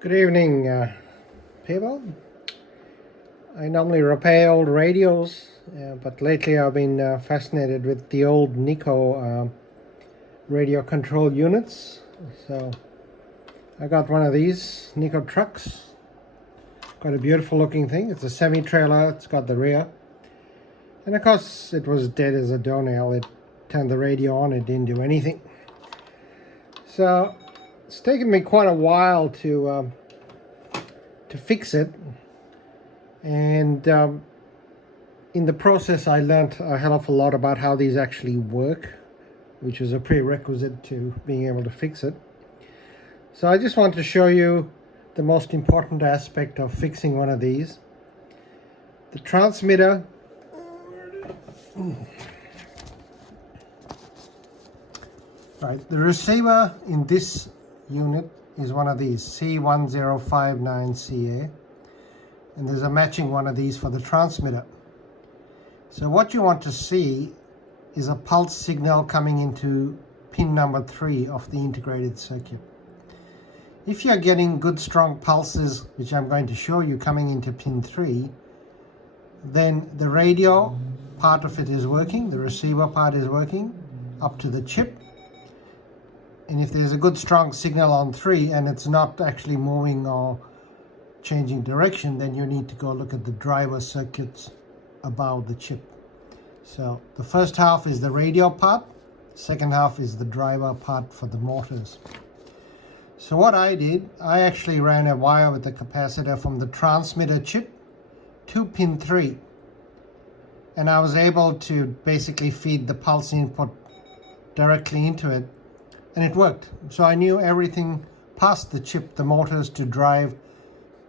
Good evening, people. I normally repair old radios, but lately I've been fascinated with the old Nikko radio control units. So I got one of these Nikko trucks. Got a beautiful looking thing. It's a semi-trailer. It's got the rear. And of course it was dead as a doornail. It turned the radio on. It didn't do anything. So it's taken me quite a while to fix it, and in the process I learned a hell of a lot about how these actually work, which is a prerequisite to being able to fix it. So I just want to show you the most important aspect of fixing one of these. The transmitter, right, the receiver in this unit is one of these, C1059CA, and there's a matching one of these for the transmitter. So what you want to see is a pulse signal coming into pin number 3 of the integrated circuit. If you're getting good strong pulses, which I'm going to show you, coming into pin 3, then the radio part of it is working, the receiver part is working up to the chip. And if there's a good strong signal on 3 and it's not actually moving or changing direction, then you need to go look at the driver circuits above the chip. So the first half is the radio part, second half is the driver part for the motors. So what I did, I actually ran a wire with the capacitor from the transmitter chip to pin 3. And I was able to basically feed the pulse input directly into it. And it worked. So I knew everything past the chip, the motors to drive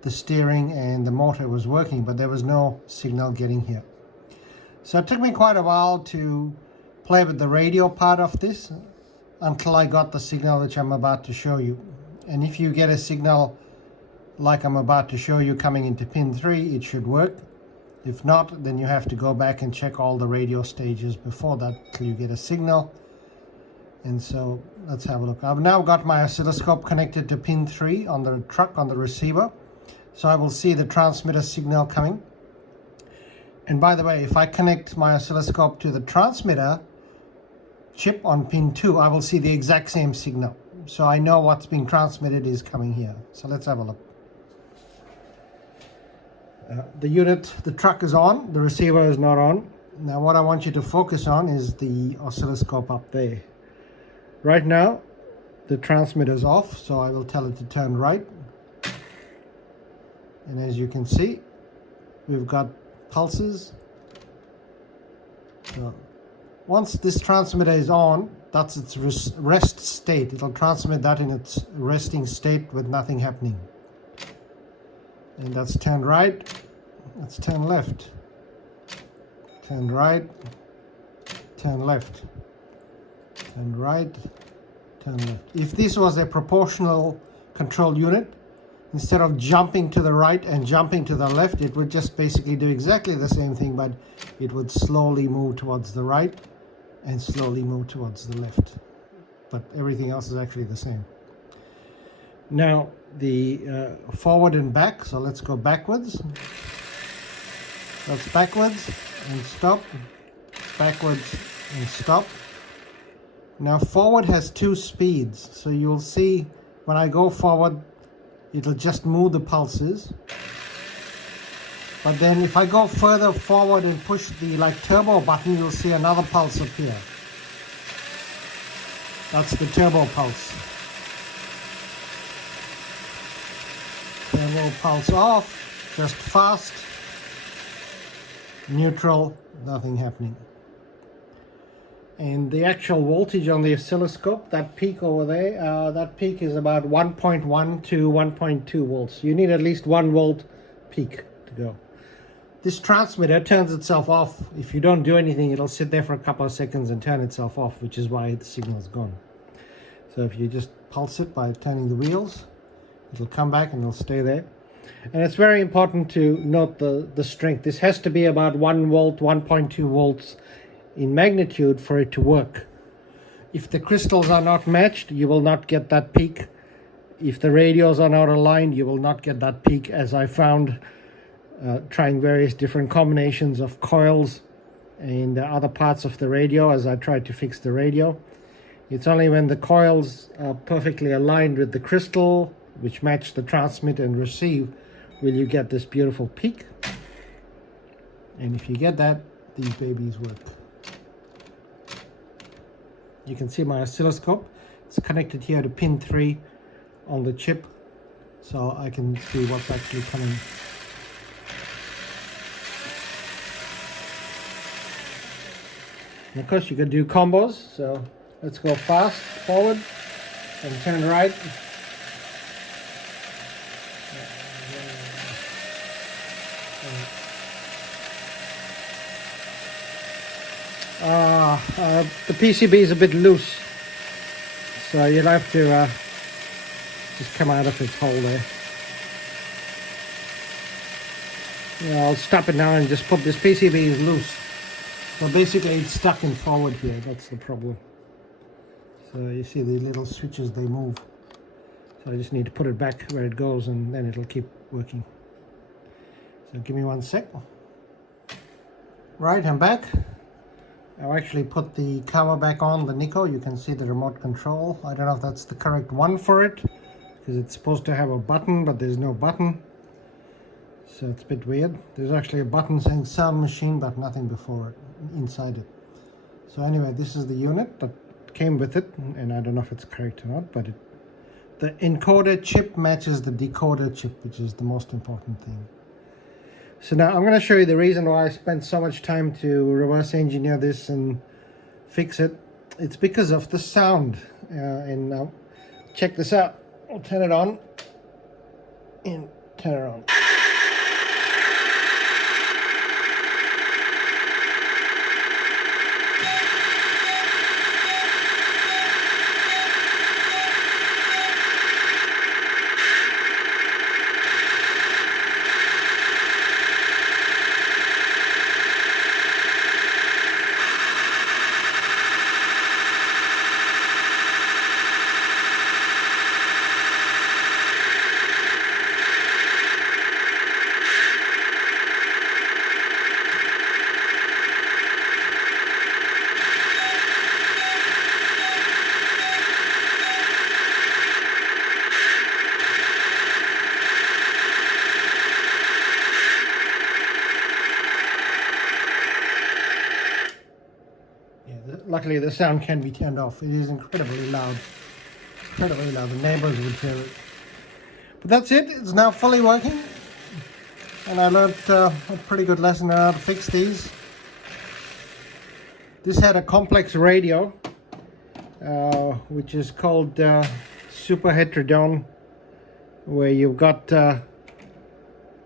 the steering, and the motor was working, but there was no signal getting here. So it took me quite a while to play with the radio part of this until I got the signal which I'm about to show you. And if you get a signal like I'm about to show you coming into pin 3, it should work. If not, then you have to go back and check all the radio stages before that till you get a signal. And so let's have a look. I've now got my oscilloscope connected to pin 3 on the truck, on the receiver. So I will see the transmitter signal coming. And by the way, if I connect my oscilloscope to the transmitter chip on pin 2, I will see the exact same signal. So I know what's being transmitted is coming here. So let's have a look. The truck is on, the receiver is not on. Now what I want you to focus on is the oscilloscope up there. Right now, the transmitter is off, so I will tell it to turn right. And as you can see, we've got pulses. So once this transmitter is on, that's its rest state. It'll transmit that in its resting state with nothing happening. And that's turn right, that's turn left. Turn right, turn left. Turn right, turn left. If this was a proportional control unit, instead of jumping to the right and jumping to the left, it would just basically do exactly the same thing, but it would slowly move towards the right and slowly move towards the left. But everything else is actually the same. Now, the forward and back, so let's go backwards. That's backwards and stop, backwards and stop. Now forward has 2 speeds, so you'll see when I go forward, it'll just move the pulses. But then if I go further forward and push the turbo button, you'll see another pulse appear. That's the turbo pulse. Turbo pulse off, just fast, neutral, nothing happening. And the actual voltage on the oscilloscope, that peak over there, that peak is about 1.1 to 1.2 volts. You need at least 1 volt peak to go. This transmitter turns itself off. If you don't do anything, it'll sit there for a couple of seconds and turn itself off, which is why the signal is gone. So if you just pulse it by turning the wheels, it'll come back and it'll stay there. And it's very important to note the strength. This has to be about 1 volt, 1.2 volts in magnitude for it to work. If the crystals are not matched, you will not get that peak if the radios are not aligned, you will not get that peak, as I found trying various different combinations of coils and other parts of the radio as I tried to fix the radio. It's only when the coils are perfectly aligned with the crystal, which match the transmit and receive, will you get this beautiful peak. And if you get that, these babies work. You can see my oscilloscope. It's connected here to pin 3 on the chip, so I can see what's actually coming. And of course you can do combos, so let's go fast forward and turn right. The PCB is a bit loose, so you'll have to just come out of its hole there. Yeah, I'll stop it now and just put this PCB is loose. So basically it's stuck in forward here, that's the problem. So you see the little switches, they move. So I just need to put it back where it goes and then it'll keep working. So give me 1 sec. Right, I'm back. I'll actually put the cover back on the Nikko. You can see the remote control. I don't know if that's the correct one for it, because it's supposed to have a button, but there's no button. So it's a bit weird. There's actually a button saying sound machine, but nothing before it, inside it. So anyway, this is the unit that came with it, and I don't know if it's correct or not, but the encoder chip matches the decoder chip, which is the most important thing. So now I'm going to show you the reason why I spent so much time to reverse engineer this and fix it. It's because of the sound. And now check this out. I'll turn it on and turn it on. Luckily the sound can be turned off. It is incredibly loud. Incredibly loud. The neighbors would hear it. But that's it. It's now fully working. And I learned a pretty good lesson on how to fix these. This had a complex radio, which is called super heterodome, where you've got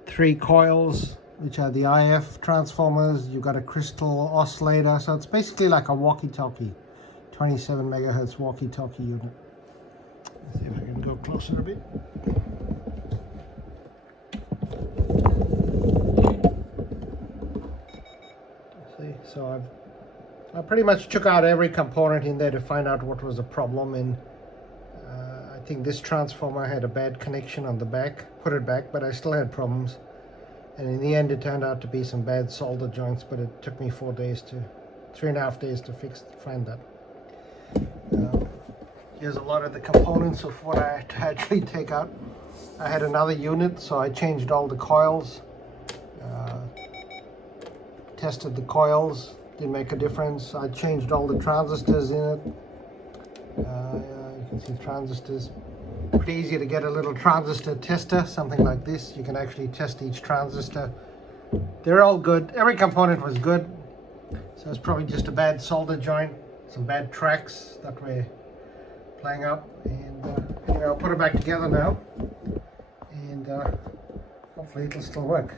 3 coils, which are the IF transformers. You've got a crystal oscillator, so it's basically like a walkie-talkie, 27 megahertz walkie-talkie unit. Let's see if I can go closer a bit. See, so I pretty much took out every component in there to find out what was the problem, and I think this transformer had a bad connection on the back. Put it back, but I still had problems. And in the end, it turned out to be some bad solder joints, but it took me 3.5 days to find that. Here's a lot of the components of what I had to actually take out. I had another unit, so I changed all the coils, tested the coils, didn't make a difference. I changed all the transistors in it. You can see transistors. Pretty easy to get a little transistor tester, something like this. You can actually test each transistor. They're all good. Every component was good. So it's probably just a bad solder joint, some bad tracks that we're playing up. And anyway, I'll put it back together now. And hopefully it'll still work.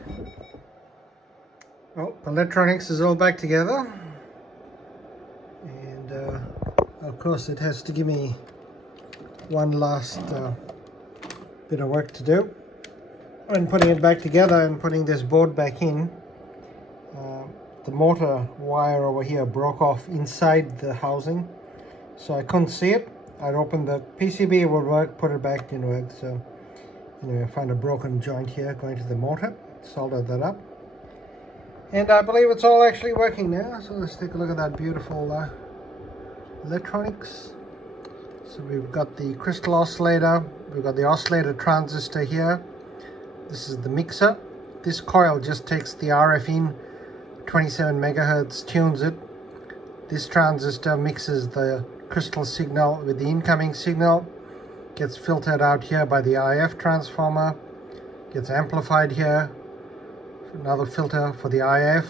Well, electronics is all back together. And of course it has to give me one last bit of work to do. When putting it back together and putting this board back in, the motor wire over here broke off inside the housing, so I couldn't see it. I'd open the PCB, it would work, put it back, didn't work. So anyway, I found a broken joint here going to the motor, soldered that up. And I believe it's all actually working now. So let's take a look at that beautiful electronics. So we've got the crystal oscillator, we've got the oscillator transistor here. This is the mixer. This coil just takes the RF in, 27 megahertz, tunes it. This transistor mixes the crystal signal with the incoming signal, gets filtered out here by the IF transformer, gets amplified here, another filter for the IF,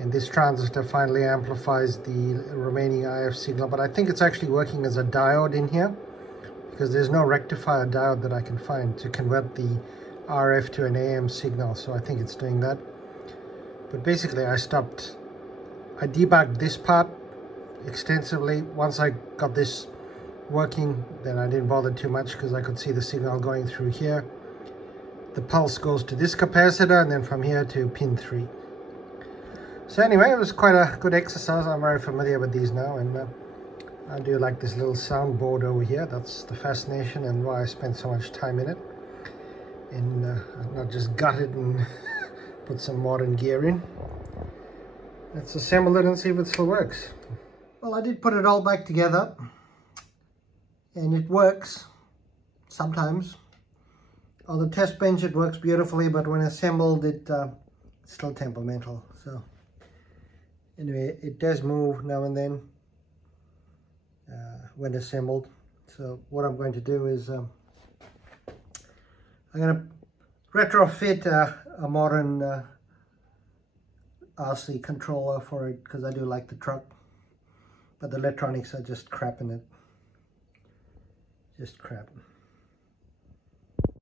and this transistor finally amplifies the remaining IF signal. But I think it's actually working as a diode in here, because there's no rectifier diode that I can find to convert the RF to an AM signal, so I think it's doing that. But basically I debugged this part extensively. Once I got this working, then I didn't bother too much because I could see the signal going through here. The pulse goes to this capacitor and then from here to pin 3. So anyway, it was quite a good exercise. I'm very familiar with these now, and I do like this little soundboard over here. That's the fascination and why I spent so much time in it. And not just gut it and put some modern gear in. Let's assemble it and see if it still works. Well, I did put it all back together, and it works sometimes. On the test bench it works beautifully, but when assembled it's still temperamental. So anyway, it does move now and then when assembled. So what I'm going to do is I'm going to retrofit a modern RC controller for it, because I do like the truck, but the electronics are just crap in it. Just crap.